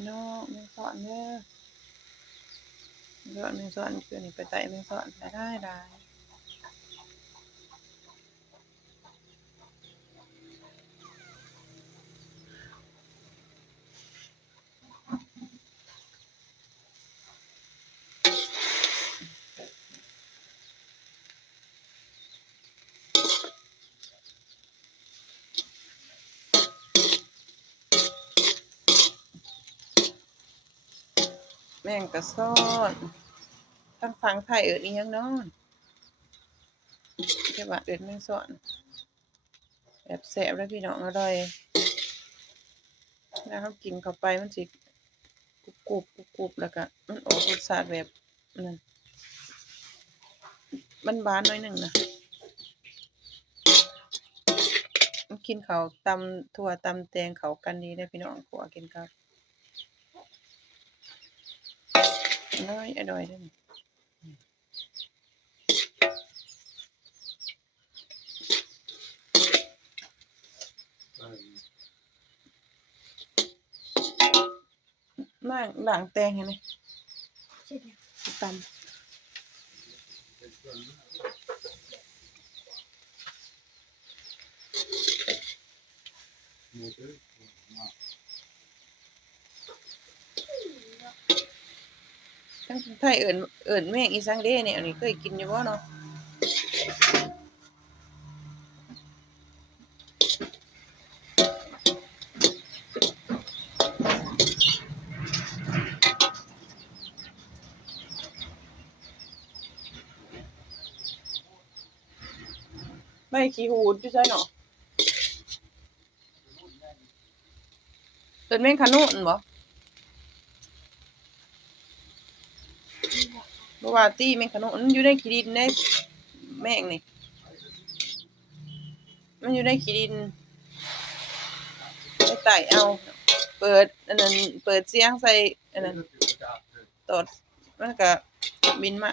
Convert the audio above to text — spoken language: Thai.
พี่น้องแมงสอนเด้อแมงสอนคือนี่ไปไต่แมงสอนได้แมงกระซ้อนทางฝั่งไทยอีหยังเนาะแค่ว่าแมงสอนแบบแซ่บเลยพี่น้องอร่อยแล้วเขากินเข้าไปมันสิกรุบแล้วก็มันออกรสชาติแบบนั้นหวานๆหน่อยหนึ่งนะมันกินข้าวตำถั่วตำแตงเข้ากันดีเลยพี่น้องขัวกินกับอร่อยเด้อล้างแตงให้หน่อยตำทั้งไทยเอิ้นแมงอีสังเด้เนี่ยอันนี้เคยกินอยู่บ่เนาะใบขี้หูดอยู่ไสเนาะเอิ้นแมงขนุนบ่ว่าติแมงขนุนมันอยู่ในขี้ดินเด้แมงนี่มันอยู่ในขี้ดินไปไต่เอาเปิดอันนั้นเปิดเสียงใส่อันนั้นตดมันก็บินมา